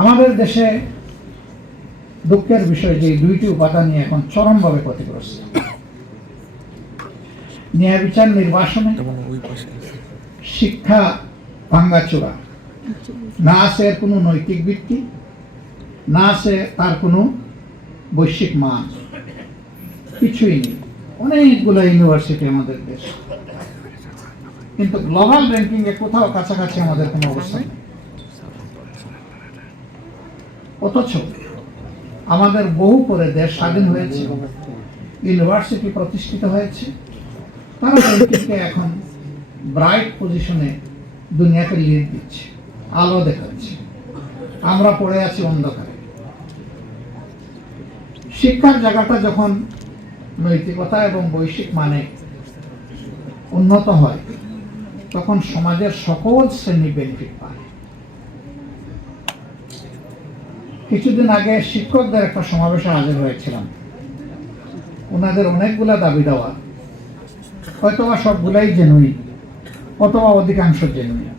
আমাদের দেশে দুঃখের বিষয় যে দুইটি উপাদান নিয়ে এখন চরমভাবে ক্ষতিগ্রস্ত। ন্যায় বিচার নির্বাসনে শিক্ষা ভাঙ্গাচোরা, না আছে এর কোনো নৈতিক ভিত্তি, না আছে তার কোনো বৈশ্বিক মান, কিছুই নেই। অনেকগুলো ইউনিভার্সিটি আমাদের দেশ, কিন্তু গ্লোবাল র্যাঙ্কিং এ কোথাও কাছাকাছি আমাদের কোনো অবস্থান নেই। অথচ আমাদের বহু পরে দেশ স্বাধীন হয়েছে, ইউনিভার্সিটি প্রতিষ্ঠিত হয়েছে, তারা র্যাঙ্কিংকে এখন ব্রাইট পজিশনে দুনিয়াকে লিড দিচ্ছে, আলো দেখাচ্ছে। আমরা পড়ে আছি অন্ধকারে। শিক্ষার জায়গাটা যখন নৈতিকতা এবং বৈশ্বিক মানে উন্নত হয়, তখন সমাজের সকল শ্রেণী বেনিফিট পায়। কিছুদিন আগে শিক্ষকদের একটা সমাবেশে হাজির হয়েছিলাম। ওনাদের অনেকগুলা দাবি দেওয়া, হয়তোবা সবগুলাই জেনুইন, অথবা অধিকাংশ জেনুইন।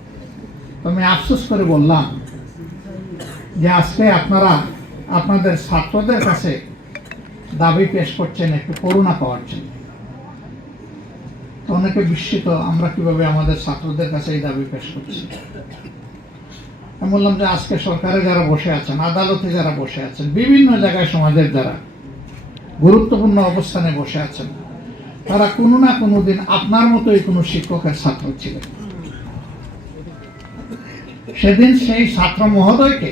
তো আমি আফসোস করে বললাম যে আজকে আপনারা আপনাদের ছাত্রদের কাছে দাবি পেশ করছেন একটু করুণা পাওয়ার জন্য। তো অনেকে বিস্মিত, আমরা কিভাবে আমাদের ছাত্রদের কাছে এই দাবি পেশ করছি। আমি বললাম যে আজকে সরকারে যারা বসে আছেন, আদালতে যারা বসে আছেন, বিভিন্ন জায়গায় সমাজের যারা গুরুত্বপূর্ণ অবস্থানে বসে আছেন, তারা কোনো না কোনো দিন আপনার মতোই কোনো শিক্ষকের ছাত্র ছিলেন। সেদিন সেই ছাত্র মহোদয়কে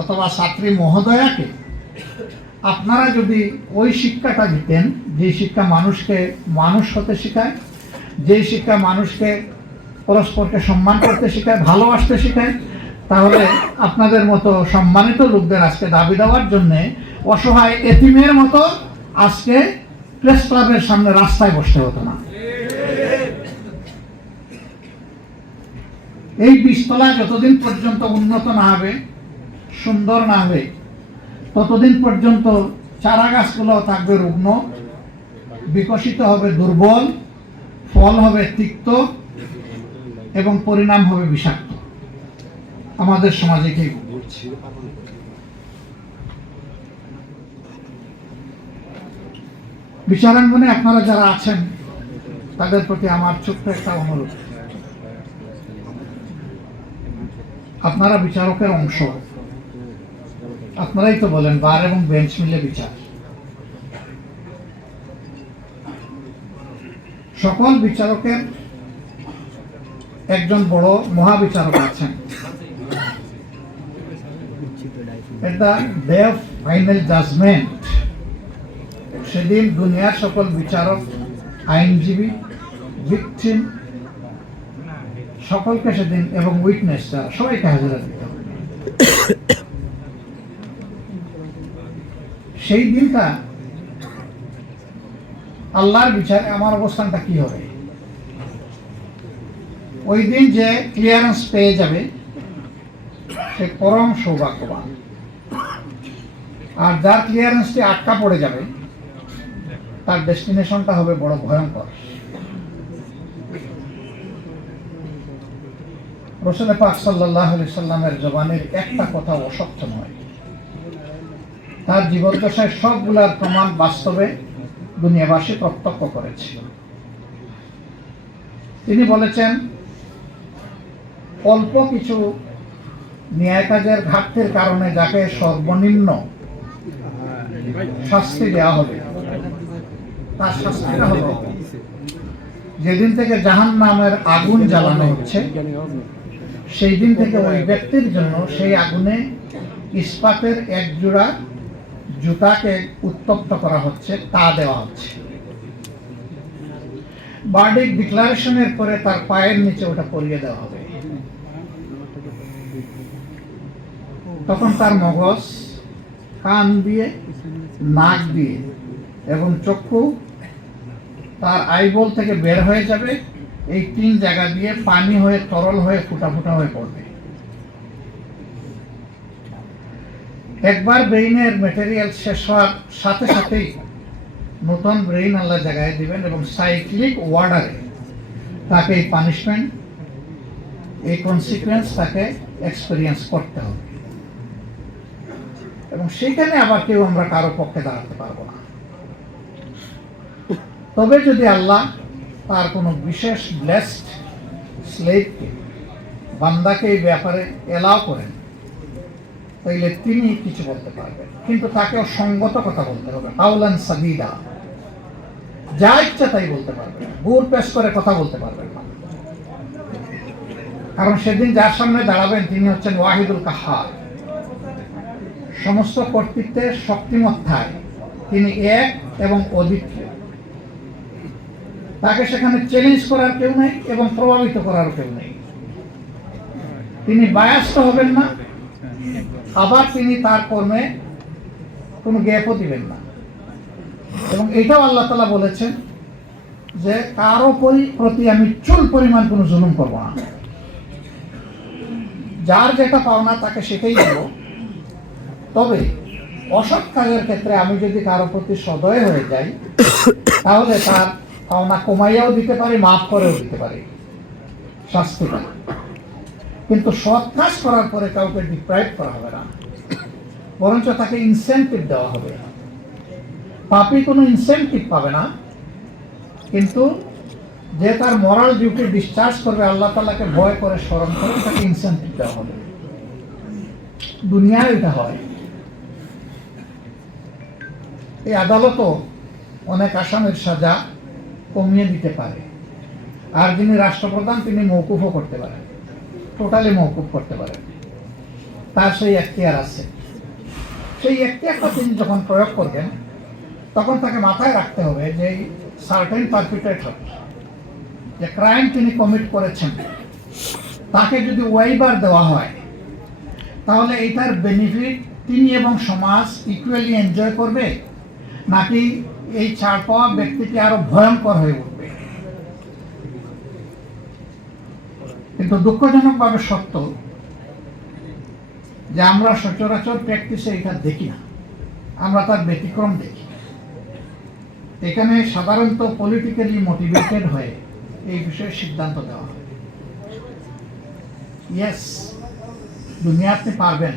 অথবা ছাত্রী মহোদয়াকে আপনারা যদি ওই শিক্ষাটা দিতেন, যে শিক্ষা মানুষকে মানুষ হতে শেখায়, যে শিক্ষা মানুষকে পরস্পরকে সম্মান করতে শেখায়, ভালোবাসতে শেখায়, তাহলে আপনাদের মতো সম্মানিত লোকদের আজকে দাবি দেওয়ার জন্য অসহায় এতিমের মতো আজকে প্রেস ক্লাবের সামনে রাস্তায় বসতে হতো না। এই বীজতলা যতদিন পর্যন্ত উন্নত না হবে, সুন্দর না হবে, ততদিন পর্যন্ত চারা গাছগুলো থাকবে রুগ্ন, বিকশিত হবে দুর্বল, ফল হবে তিক্ত এবং পরিণাম হবে বিষাক্ত। আমাদের সমাজে কি বিচারাঙ্গনে আপনারা যারা আছেন, তাদের প্রতি আমার ছোট্ট একটা অনুরোধ, আপনারা বিচারকের অংশ। আপনারাই তো বলেন বার এবং বেঞ্চ মিলে বিচার। সকল বিচারকের একজন বড় মহাবিচারক আছেন। At the day of final judgment, সেদিন দুনিয়ার সকল বিচারক, আইনজীবী, ভিকটিম সকলকে সেদিন এবং উইটনেস সবাইকে হাজিরা দিতে হবে। সেই দিনটা আল্লাহর বিচারে আমার অবস্থানটা কি হবে? ওই দিন যে ক্লিয়ারেন্স পেয়ে যাবে সে পরম সৌভাগ্যবান, আর যার ক্লিয়ারেন্সটি আটকা পড়ে যাবে তার ডেস্টিনেশনটা হবে বড় ভয়ঙ্কর। রাসূল পাক সাল্লাল্লাহু আলাইহি সাল্লামের জবানের একটা কথা অসত্য নয়। তার জীবদ্দশায় সবগুলার প্রমাণ বাস্তবে দুনিয়াবাসী প্রত্যক্ষ করেছে। তিনি বলেছেন, অল্প কিছু ন্যায় কাজের ঘাটতির কারণে যাকে সর্বনিম্ন শাস্তি দেওয়া হবে, তার শাস্তিটা হলো যেদিন থেকে জাহান্নামের আগুন জ্বালানো হচ্ছে, সেই দিন থেকে ওই ব্যক্তির জন্য সেই আগুনে ইস্পাতের এক জোড়া জুতাকে উত্তপ্ত করা হচ্ছে, তা দেওয়া হচ্ছে। ভার্ডিক্ট ডিক্লারেশনের পরে তার পায়ের নিচে ওটা পরিয়ে দেওয়া হবে। তখন তার মগজ, কান দিয়ে, নাক দিয়ে এবং চক্ষু তার আইবল থেকে বের হয়ে যাবে। এই তিন জায়গা দিয়ে পানি হয়ে তরল হয়ে ফুটা ফুটা হয়ে পড়বে। একবার ব্রেইনের ম্যাটেরিয়াল শেষ হওয়ার সাথে সাথেই নতুন ব্রেইন আল্লাহ জায়গায় দিবেন এবং সাইক্লিক ওয়ার্ডারে তাকে এই পানিশমেন্ট, এই কনসিকুয়েন্স তাকে এক্সপেরিয়েন্স করতে হবে। সেইখানে আবার কেউ আমরা কারো পক্ষে দাঁড়াতে পারবো না। তবে যদি আল্লাহ তার কোনো বিশেষ ব্লেসড স্লেভকে, বান্দাকে এই ব্যাপারে এলাও করেন, তাইলে তিনি কিছু বলতে পারবেন, কিন্তু তাকেও সঙ্গত কথা বলতে হবে। কাউলান সাদীদা, যা ইচ্ছা তাই বলতে পারবেন, গুড় পেশ করে কথা বলতে পারবেন না। কারণ সেদিন যার সামনে দাঁড়াবেন তিনি হচ্ছেন ওয়াহিদুল কাহার, সমস্ত কর্তৃত্বের শক্তিমত্তায় তিনি এক এবং অদ্বিতীয়। তাকে সেখানে চ্যালেঞ্জ করার কেউ নেই এবং প্রভাবিত করার কেউ নেই। তিনি বায়াস্ত হবেন না, আবার তিনি তার কর্মে কোনো গ্যাপও দিবেন না। এবং এটাও আল্লাহ তাআলা বলেছেন যে কারো প্রতি আমি চুল পরিমাণ কোনো জুলুম করব না, যার যেটা পাওনা তাকে সেটাই দেব। তবে অসৎ কাজের ক্ষেত্রে আমি যদি কারো প্রতি সদয় হয়ে যাই, তাহলে তার পাওনা কমাইয়াও দিতে পারি, মাফ করেও দিতে পারি, শাস্তিটা। কিন্তু সৎ কাজ করার পরে কাউকে ডিপ্রাইভ করা হবে না, বরঞ্চ তাকে ইনসেন্টিভ দেওয়া হবে। পাপী কোনো ইনসেন্টিভ পাবে না, কিন্তু যে তার মরাল ডিউটি ডিসচার্জ করবে, আল্লাহ তাআলাকে ভয় করে স্মরণ করে, তাকে ইনসেন্টিভ দেওয়া হবে। দুনিয়ায় এটা হয়। এই আদালতও অনেক আসামির সাজা কমিয়ে দিতে পারে, আর যিনি রাষ্ট্রপ্রধান তিনি মওকুফও করতে পারেন, টোটালি মওকুফ করতে পারেন। তার সেই এখতিয়ার আছে। সেই এখতিয়ারটা তিনি যখন প্রয়োগ করবেন, তখন তাকে মাথায় রাখতে হবে যে এই সার্টেন পারপিট্রেটর যে ক্রাইম তিনি কমিট করেছেন, তাকে যদি ওয়াইবার দেওয়া হয়, তাহলে এইটার বেনিফিট তিনি এবং সমাজ ইকুয়ালি এনজয় করবে, নাকি এই ছাড় পাওয়া ব্যক্তিটি আরো ভয়ঙ্কর হয়ে উঠবে। কিন্তু দুঃখজনকভাবে সত্য যে আমরা সচরাচর প্র্যাকটিসে এটা দেখি না, আমরা তার ব্যতিক্রম দেখি। এখানে সাধারণত পলিটিক্যালি মোটিভেটেড হয়ে এই বিষয়ে সিদ্ধান্ত দেওয়া হয়। ইয়েস, দুনিয়া আপনি পারবেন,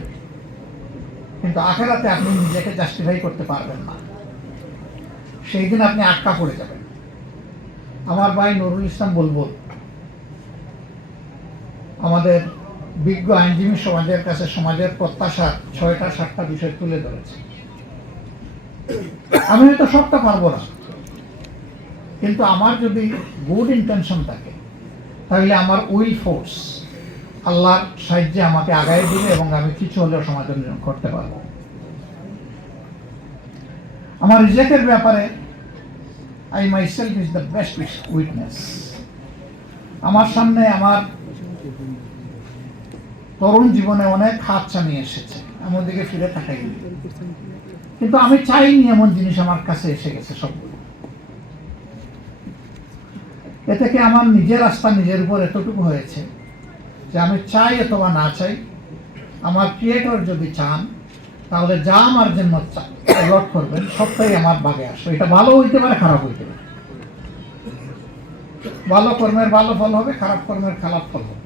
কিন্তু আখেরাতে আপনি নিজেকে জাস্টিফাই করতে পারবেন না, সেই দিন আপনি আটকা পড়ে যাবেন। আমার ভাই নুরুল ইসলাম বুলবুল আমাদের বিজ্ঞ আইনজীবী সমাজের কাছে সমাজের প্রত্যাশার 6টা-7টা বিষয় তুলে ধরেছে। আমি হয়তো সবটা পারবো না, কিন্তু আমার যদি গুড ইন্টেনশন থাকে, তাহলে আমার উইল ফোর্স আল্লাহর সাহায্যে আমাকে আগায় দিবে এবং আমি কিছু হলেও সমাধান করতে পারবো। আমার রিজেক্টের ব্যাপারে I myself is the best witness. আমার সামনে আমার তরুণ জীবনে অনেক হাতছানি এসেছে, আমি ওদিকে ফিরে তাকাইনি, কিন্তু আমি চাইনি এমন জিনিস আমার কাছে এসে গেছে সবগুলো। এ থেকে আমার নিজের আস্থা নিজের উপর এতটুকু হয়েছে যে আমি চাই অথবা না চাই, আমার ক্রিয়েটর যদি চান, তাহলে যা আমার জন্য লট করবেন সবটাই আমার ভাগে আসবে। এটা ভালো হইতে পারে, খারাপ হইতে পারে। ভালো কর্মের ভালো ফল হবে, খারাপ কর্মের খারাপ ফল হবে।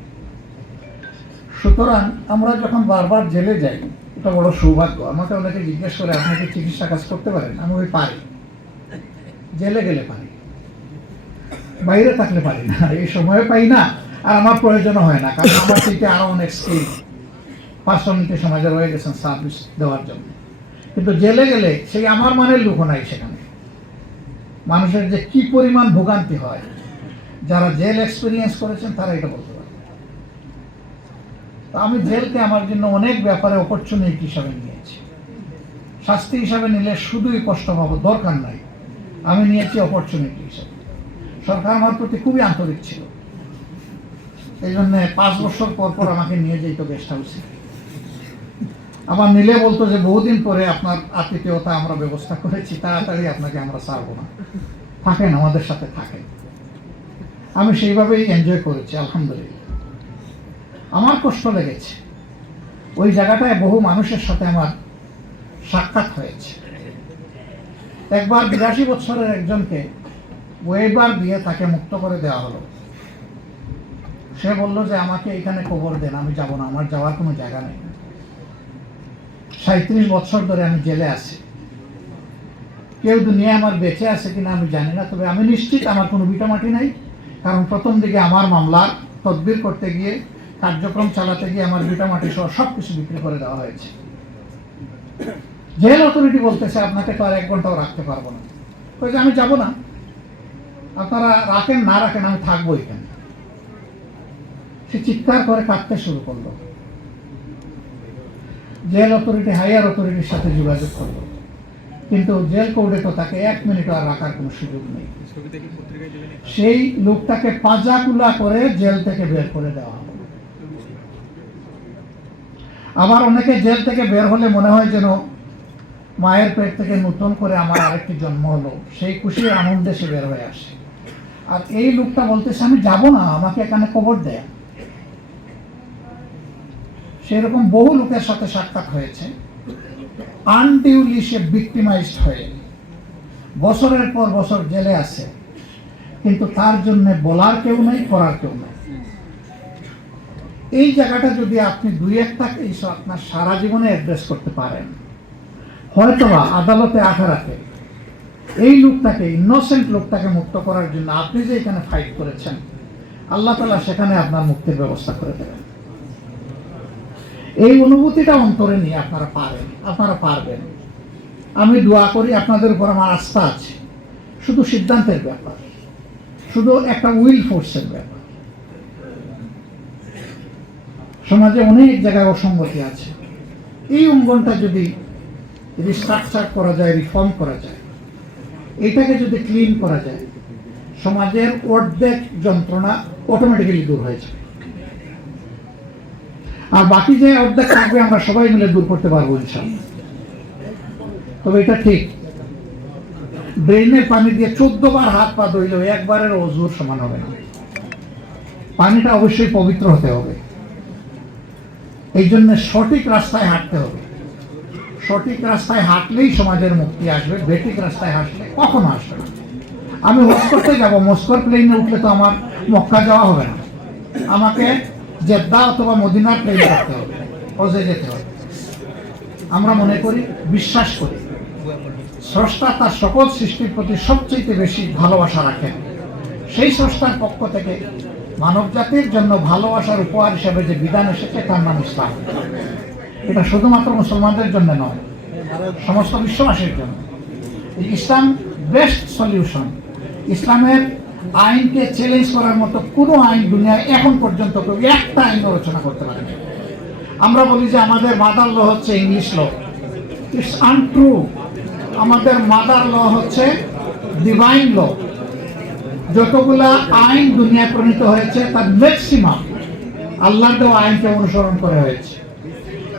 সুতরাং আমরা যখন বারবার জেলে যাই, এটা বড় সৌভাগ্য। আমাকে অনেকে জিজ্ঞেস করে আপনি কি চিকিৎসা কাজ করতে পারেন? আমি ওই পারি, জেলে গেলে পারি, বাইরে থাকলে পারি না, এই সময় পাই না, আর আমার প্রয়োজনও হয় না, কারণ আমার থেকে আরো অনেক স্কিল পার্সোনালিটি সমাজে রয়ে গেছেন সার্ভিস দেওয়ার জন্য। কিন্তু জেলে গেলে সেই আমার মানের লোক নাই সেখানে। মানুষের যে কি পরিমাণ ভোগান্তি হয়, যারা জেল এক্সপিরিয়েন্স করেছেন তারা এটা বলতে পারে। আমি জেলকে আমার জন্য অনেক ব্যাপারে অপরচুনিটি হিসাবে নিয়েছি। শাস্তি হিসাবে নিলে শুধুই কষ্ট পাবো, দরকার নাই। আমি নিয়েছি অপরচুনিটি হিসাবে। সরকার আমার প্রতি খুবই আন্তরিক ছিল, এই জন্য 5 বছর পর পর আমাকে নিয়ে যেত গেস্ট হাউসে। আমার নিলে বলতো যে বহুদিন পরে আপনার আতিথেয়তা আমরা ব্যবস্থা করেছি, তাড়াতাড়ি আপনাকে আমরা ছাড়বো না, থাকেন আমাদের সাথে থাকেন। আমি সেইভাবেই এনজয় করেছি, আলহামদুলিল্লাহ। আমার কষ্ট লেগেছে, ওই জায়গাটায় বহু মানুষের সাথে আমার সাক্ষাৎ হয়েছে। একবার 82 বছরের একজনকে ওয়েবার দিয়ে তাকে মুক্ত করে দেওয়া হলো। সে বলল যে আমাকে এখানে কবর দেন, আমি যাব না, আমার যাওয়ার কোনো জায়গা নেই। 37 বছর ধরে আমি জেলে আছি। কেউ দুনিয়ায় আমার বেঁচে আছে কিনা আমি জানি না, তবে আমি নিশ্চিত আমার কোনো ভিটামাটি নাই। কারণ প্রথম দিকে আমার মামলার তদবির করতে গিয়ে, কার্যক্রম চালাতে গিয়ে আমার ভিটামাটি সহ সব কিছু বিক্রি করে দেওয়া হয়েছে। জেল অথরিটি বলতেছে আপনাকে তো আর 1 ঘন্টাও রাখতে পারবো না। বলছে আমি যাব না, আপনারা রাখেন না রাখেন, আমি থাকবো এখানে। সে চিৎকার করে কাঁদতে শুরু করলো। জেল অথরিটি হাইয়ার অথরিটির সাথে যোগাযোগ করলো, কিন্তু জেল কোর্টে তো তাকে 1 মিনিট আর রাখার কোনো সুযোগ নেই। সেই লোকটাকে পাজাকুলা করে জেল থেকে বের করে দেওয়া হলো। আবার অনেকে জেল থেকে বের হলে মনে হয় যেন মায়ের পেট থেকে নতুন করে আমার আরেকটি জন্ম হলো, সেই খুশির আনন্দে সে বের হয়ে আসে। আর এই লোকটা বলতেছে আমি যাব না, আমাকে এখানে কবর দেয়। সেরকম বহু লোকের সাথে সাক্ষাৎ হয়েছে, আনডিউলি সে ভিক্টিমাইজড হয়ে বছরের পর বছর জেলে আছে, কিন্তু তার জন্য বলার কেউ নেই, করার কেউ নেই। এই জায়গাটা যদি আপনি 2-1টা কেস আপনার সারা জীবনে অ্যাড্রেস করতে পারেন, হয়তোবা আদালতে আখেরাতে এই লোকটাকে, ইনোসেন্ট লোকটাকে মুক্ত করার জন্য আপনি যে এখানে ফাইট করেছেন, আল্লাহ তাআলা সেখানে আপনার মুক্তির ব্যবস্থা করে দেবেন। এই অনুভূতিটা অন্তরে নিয়ে আপনারা পারবেন। আমি দোয়া করি, আপনাদের উপর আমার আস্থা আছে। শুধু সিদ্ধান্তের ব্যাপার, শুধু একটা উইল ফোর্সের ব্যাপার। সমাজে অনেক জায়গায় অসঙ্গতি আছে। এই অঙ্গনটা যদি রিস্ট্রাকচার করা যায়, রিফর্ম করা যায়, এটাকে যদি ক্লিন করা যায়, সমাজের অর্ধেক যন্ত্রণা অটোমেটিক্যালি দূর হয়ে যাবে। আর বাকি যে অর্ধেক থাকবে আমরা সবাই মিলে দূর করতে পারবো ইনশাআল্লাহ। তবে এটা ঠিক, ড্রেনের পানি দিয়ে 14 বার হাত পা ধুইলেও একবারের অজুর সমান হবে না। পানিটা অবশ্যই পবিত্র হতে হবে। এই জন্য সঠিক রাস্তায় হাঁটতে হবে। সঠিক রাস্তায় হাঁটলেই সমাজের মুক্তি আসবে, বেঠিক রাস্তায় হাঁটলে কখনো আসবে না। আমি হজ করতে যাবো, মস্কোর প্লেনে উঠলে তো আমার মক্কা যাওয়া হবে না, আমাকে জেদ্দা অথবা মদিনার প্লেন করতে হবে, হজে যেতে হবে। আমরা মনে করি, বিশ্বাস করি, স্রষ্টা তার সকল সৃষ্টির প্রতি সবচেয়ে বেশি ভালোবাসা রাখেন। সেই স্রষ্টার পক্ষ থেকে মানব জাতির জন্য ভালোবাসার উপহার হিসেবে যে বিধান এসেছে তার নাম ইসলাম। এটা শুধুমাত্র মুসলমানদের জন্য নয়, সমস্ত বিশ্ববাসীর জন্য। ইসলাম বেস্ট সলিউশন। ইসলামের আইনকে চ্যালেঞ্জ করার মতো কোনো আইন দুনিয়ায় এখন পর্যন্ত কেউ একটা আইন রচনা করতে পারেনি। আমরা বলি যে আমাদের মাদার ল হচ্ছে ইংলিশ ল। It's untrue. আমাদের মাদার ল হচ্ছে ডিভাইন ল। যতগুলা আইন দুনিয়ায় প্রণীত হয়েছে তার ম্যাক্সিমাম আল্লাহর দেওয়া আইনকে অনুসরণ করে হয়েছে।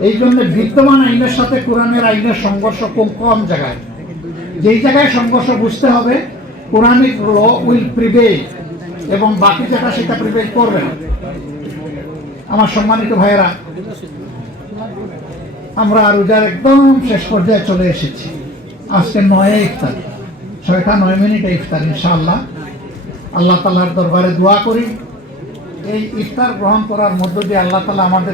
এই জন্য বিদ্যমান আইনের সাথে কোরআনের আইনের সংঘর্ষ খুব কম জায়গায়। যেই জায়গায় সংঘর্ষ বুঝতে হবে, কোরআনিক ল উইল প্রিভেইল, এবং বাকি যেটা সেটা প্রিভেইল করবে না। আমার সম্মানিত ভাইয়েরা, আমরা রোজার একদম শেষ পর্যায়ে চলে এসেছি। আজকে 9 ইফতার, 6:09 ইফতার। ইনশাআল্লাহ আল্লাহ তাআলার দরবারে দোয়া করি, এই ইফতার গ্রহণ করার মধ্য দিয়ে আল্লাহ তাআলা আমাদের